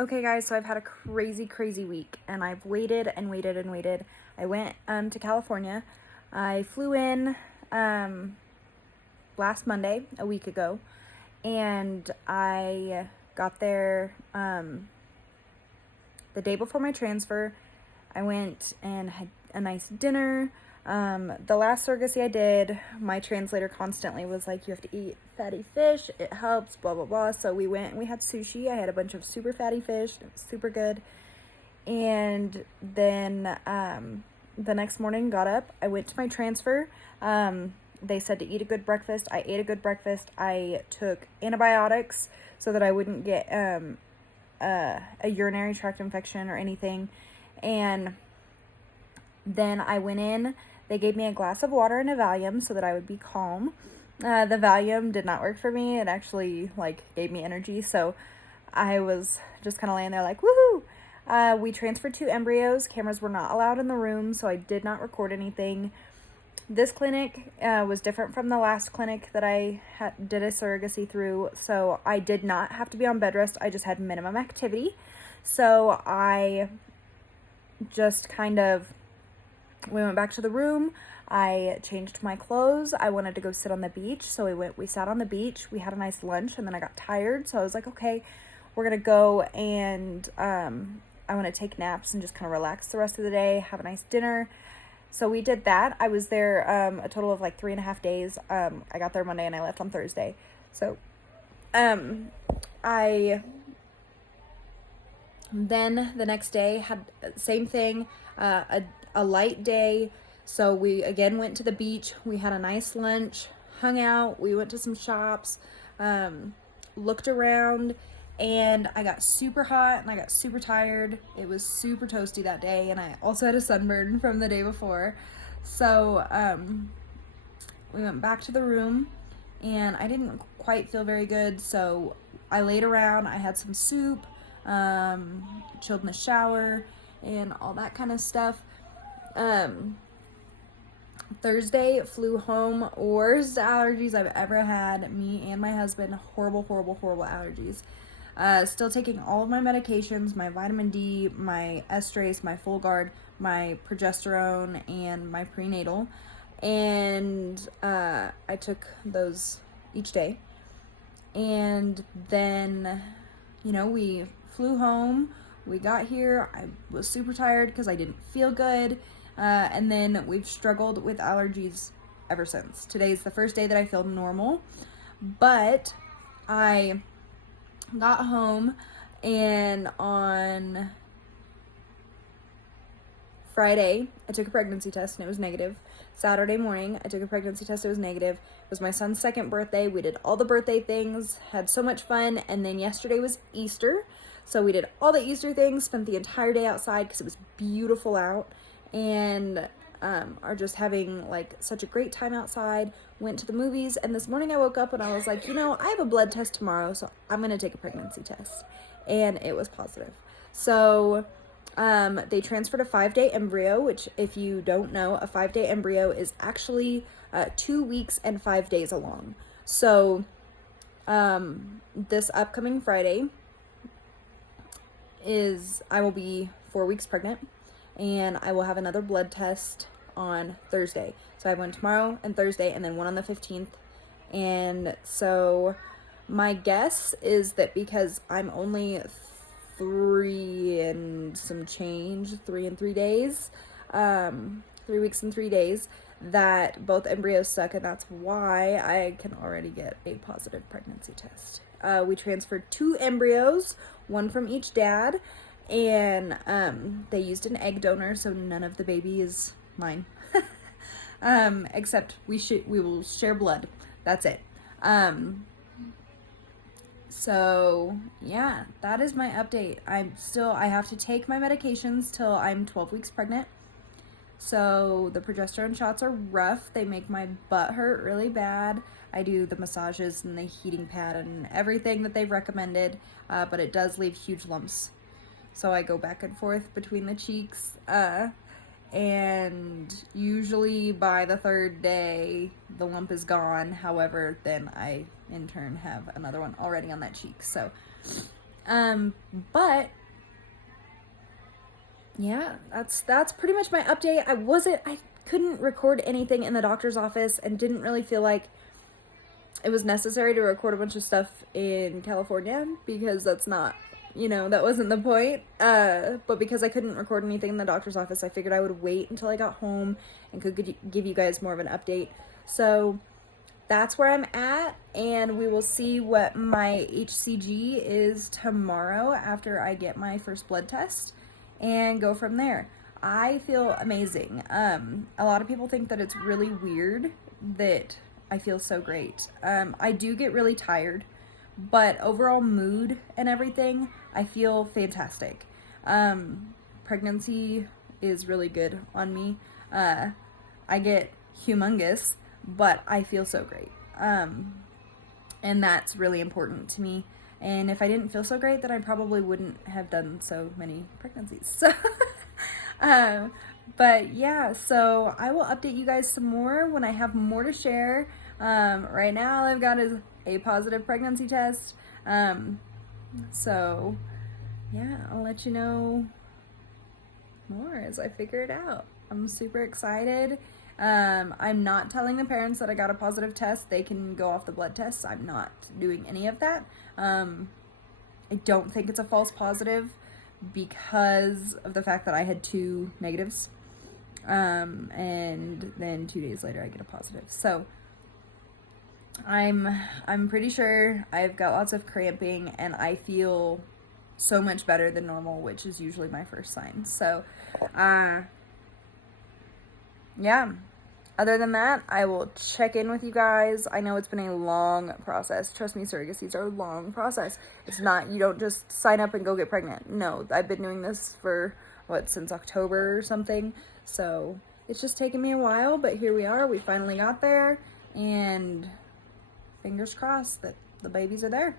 Okay guys, so I've had a crazy week and I've waited and waited and waited. I went to California. I flew in last Monday, a week ago, and I got there the day before my transfer. I went and had a nice dinner. The last surrogacy I did, my translator constantly was like, you have to eat fatty fish, it helps, blah, blah, blah. So we went and we had sushi. I had a bunch of super fatty fish. It was super good. And then the next morning, got up. I went to my transfer. They said to eat a good breakfast. I ate a good breakfast. I took antibiotics so that I wouldn't get a urinary tract infection or anything. And then I went in. They gave me a glass of water and a Valium so that I would be calm. The Valium did not work for me. It actually gave me energy. So I was just kind of laying there like, woohoo! We transferred 2 embryos. Cameras were not allowed in the room, so I did not record anything. This clinic was different from the last clinic that I did a surrogacy through. So I did not have to be on bed rest. I just had minimum activity. So I just we went back to the room. I changed my clothes. I wanted to go sit on the beach. So we sat on the beach. We had a nice lunch and then I got tired. So I was like, okay, we're going to go and I want to take naps and just kind of relax the rest of the day, have a nice dinner. So we did that. I was there a total of 3.5 days. I got there Monday and I left on Thursday. So I then the next day had same thing, a light day. So we again went to the beach. We had a nice lunch, hung out. We went to some shops, looked around, and I got super hot and I got super tired. It was super toasty that day, and I also had a sunburn from the day before. So we went back to the room, and I didn't quite feel very good. So I laid around. I had some soup, chilled in the shower, and all that kind of stuff. Thursday, flew home. Worst allergies I've ever had. Me and my husband, horrible allergies. Still taking all of my medications, my vitamin D, my estrace, my full guard, my progesterone, and my prenatal. And I took those each day. And then, we flew home. We got here. I was super tired because I didn't feel good. And then we've struggled with allergies ever since. Today's the first day that I feel normal. But I got home, and on Friday, I took a pregnancy test and it was negative. Saturday morning, I took a pregnancy test, it was negative. It was my son's 2nd birthday. We did all the birthday things, had so much fun, and then yesterday was Easter. So we did all the Easter things, spent the entire day outside because it was beautiful out, and are just having such a great time outside. Went to the movies, and this morning I woke up and I was like, I have a blood test tomorrow, so I'm gonna take a pregnancy test, and it was positive. So they transferred a 5-day embryo, which, if you don't know, a 5-day embryo is actually 2 weeks and 5 days along. So this upcoming Friday I will be 4 weeks pregnant, and I will have another blood test on Thursday. So I have one tomorrow and Thursday, and then one on the 15th. And so my guess is that because I'm only 3 and 3 days, 3 weeks and 3 days, that both embryos suck, and that's why I can already get a positive pregnancy test. We transferred 2 embryos, one from each dad, and they used an egg donor, so none of the baby is mine. Except we will share blood. That's it. So yeah, that is my update. I have to take my medications till I'm 12 weeks pregnant. So the progesterone shots are rough. They make my butt hurt really bad. I do the massages and the heating pad and everything that they've recommended, but it does leave huge lumps. So I go back and forth between the cheeks, and usually by the 3rd day, the lump is gone. However, then I in turn have another one already on that cheek. So But yeah, that's pretty much my update. I couldn't record anything in the doctor's office and didn't really feel like it was necessary to record a bunch of stuff in California because that's not, that wasn't the point. But because I couldn't record anything in the doctor's office, I figured I would wait until I got home and could give you guys more of an update. So that's where I'm at, and we will see what my HCG is tomorrow after I get my first blood test and go from there. I feel amazing. A lot of people think that it's really weird that I feel so great. I do get really tired, but overall mood and everything, I feel fantastic. Pregnancy is really good on me. I get humongous, but I feel so great. And that's really important to me. And if I didn't feel so great, then I probably wouldn't have done so many pregnancies. So, but yeah, so I will update you guys some more when I have more to share. Right now all I've got is a positive pregnancy test. So yeah, I'll let you know more as I figure it out. I'm super excited. I'm not telling the parents that I got a positive test. They can go off the blood tests. I'm not doing any of that. I don't think it's a false positive because of the fact that I had 2 negatives. And then 2 days later I get a positive. So I'm pretty sure I've got lots of cramping and I feel so much better than normal, which is usually my first sign. So, yeah. Other than that, I will check in with you guys. I know it's been a long process. Trust me, surrogacies are a long process. It's not, you don't just sign up and go get pregnant. No, I've been doing this for, since October or something. So it's just taken me a while, but here we are. We finally got there, and fingers crossed that the babies are there.